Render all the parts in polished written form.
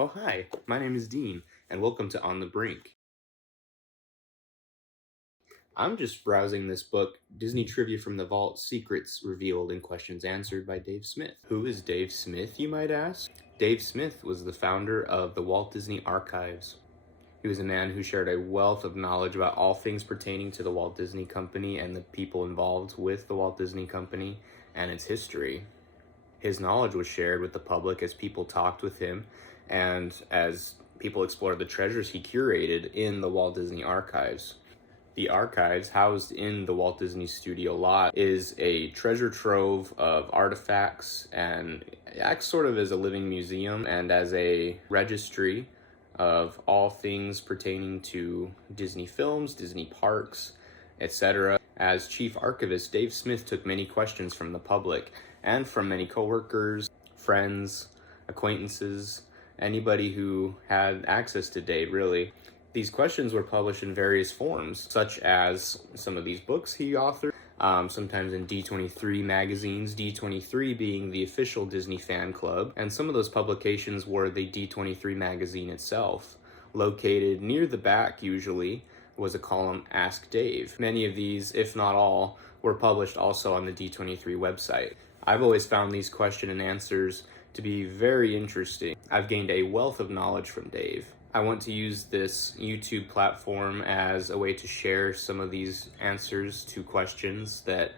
Oh, hi, my name is Dean, and welcome to On the Brink. I'm just browsing this book, Disney Trivia from the Vault Secrets Revealed and Questions Answered by Dave Smith. Who is Dave Smith, you might ask? Dave Smith was the founder of the Walt Disney Archives. He was a man who shared a wealth of knowledge about all things pertaining to the Walt Disney Company and the people involved with the Walt Disney Company and its history. His knowledge was shared with the public as people talked with him and as people explored the treasures he curated in the Walt Disney Archives. The archives, housed in the Walt Disney Studio lot, is a treasure trove of artifacts and acts sort of as a living museum and as a registry of all things pertaining to Disney films, Disney parks, etc. As chief archivist, Dave Smith took many questions from the public and from many coworkers, friends, acquaintances, anybody who had access to Dave, really. These questions were published in various forms, such as some of these books he authored, sometimes in D23 magazines, D23 being the official Disney fan club, and some of those publications were the D23 magazine itself. Located near the back, usually, was a column Ask Dave. Many of these, if not all, were published also on the D23 website. I've always found these question and answers to be very interesting. I've gained a wealth of knowledge from Dave. I want to use this YouTube platform as a way to share some of these answers to questions that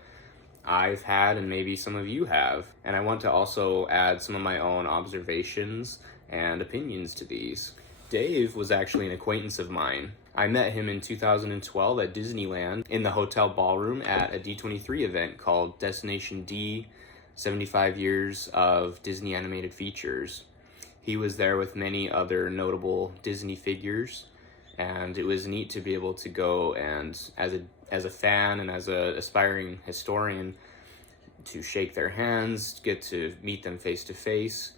I've had and maybe some of you have. And I want to also add some of my own observations and opinions to these. Dave was actually an acquaintance of mine. I met him in 2012 at Disneyland in the hotel ballroom at a D23 event called Destination D, 75 Years of Disney Animated Features. He was there with many other notable Disney figures, and it was neat to be able to go and, as a fan and as an aspiring historian, to shake their hands, get to meet them face to face,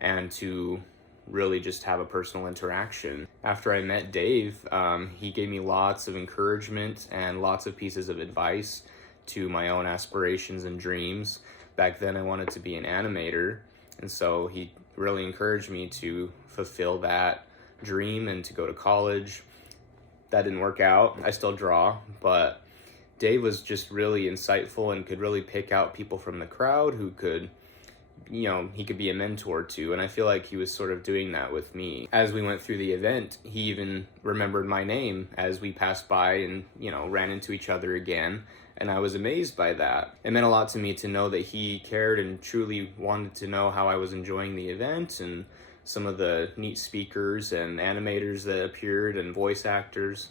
and to really just have a personal interaction. After I met Dave, he gave me lots of encouragement and lots of pieces of advice to my own aspirations and dreams. Back then I wanted to be an animator, and so he really encouraged me to fulfill that dream and to go to college. That didn't work out. I still draw, but Dave was just really insightful and could really pick out people from the crowd who could, he could be a mentor to, and I feel like he was sort of doing that with me. As we went through the event, he even remembered my name as we passed by and, ran into each other again, and I was amazed by that. It meant a lot to me to know that he cared and truly wanted to know how I was enjoying the event and some of the neat speakers and animators that appeared and voice actors.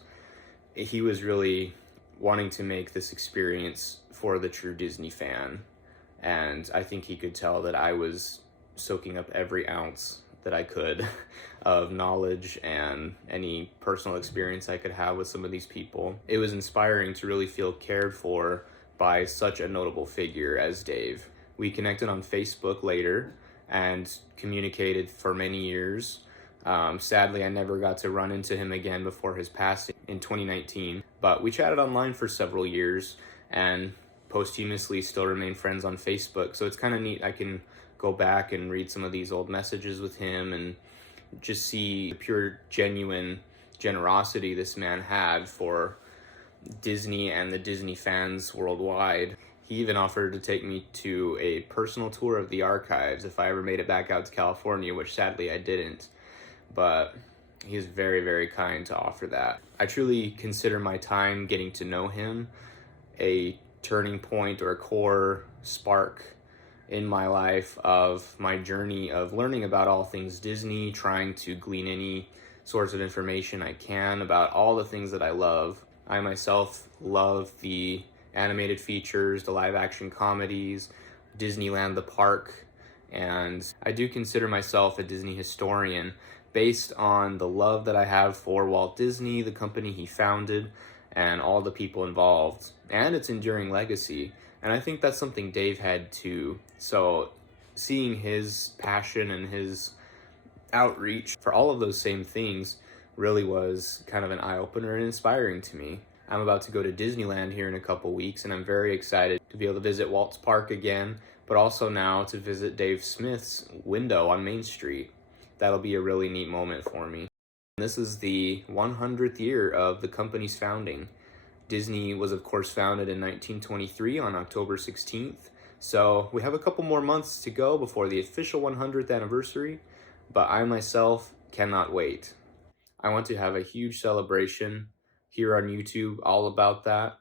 He was really wanting to make this experience for the true Disney fan. And I think he could tell that I was soaking up every ounce that I could of knowledge and any personal experience I could have with some of these people. It was inspiring to really feel cared for by such a notable figure as Dave. We connected on Facebook later and communicated for many years. Sadly, I never got to run into him again before his passing in 2019, but we chatted online for several years and posthumously still remain friends on Facebook. So it's kind of neat. I can go back and read some of these old messages with him and just see the pure, genuine generosity this man had for Disney and the Disney fans worldwide. He even offered to take me to a personal tour of the archives if I ever made it back out to California, which sadly I didn't. But he is very, very kind to offer that. I truly consider my time getting to know him a turning point or a core spark in my life of my journey of learning about all things Disney, trying to glean any sorts of information I can about all the things that I love. I myself love the animated features, the live action comedies, Disneyland the park, and I do consider myself a Disney historian based on the love that I have for Walt Disney, the company he founded, and all the people involved, and its enduring legacy. And I think that's something Dave had too. So seeing his passion and his outreach for all of those same things really was kind of an eye-opener and inspiring to me. I'm about to go to Disneyland here in a couple weeks, and I'm very excited to be able to visit Walt's Park again, but also now to visit Dave Smith's window on Main Street. That'll be a really neat moment for me. This is the 100th year of the company's founding. Disney was, of course, founded in 1923 on October 16th, so we have a couple more months to go before the official 100th anniversary, but I myself cannot wait. I want to have a huge celebration here on YouTube all about that,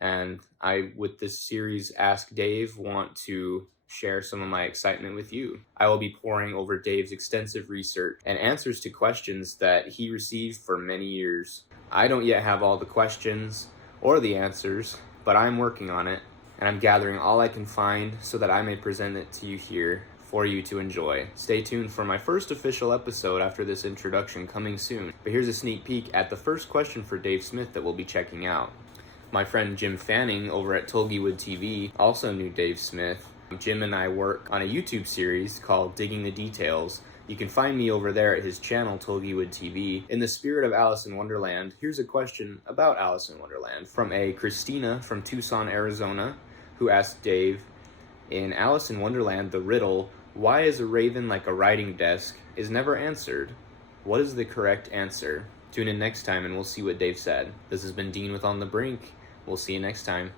and I, with this series Ask Dave, want to share some of my excitement with you. I will be poring over Dave's extensive research and answers to questions that he received for many years. I don't yet have all the questions or the answers, but I'm working on it, and I'm gathering all I can find so that I may present it to you here for you to enjoy. Stay tuned for my first official episode after this introduction coming soon. But here's a sneak peek at the first question for Dave Smith that we'll be checking out. My friend Jim Fanning over at Tulgywood TV also knew Dave Smith. Jim and I work on a YouTube series called Digging the Details. You can find me over there at his channel, Tulgywood TV. In the spirit of Alice in Wonderland, here's a question about Alice in Wonderland from a Christina from Tucson, Arizona, who asked Dave, in Alice in Wonderland, the riddle, "Why is a raven like a writing desk?" is never answered. What is the correct answer? Tune in next time and we'll see what Dave said. This has been Dean with On the Brink. We'll see you next time.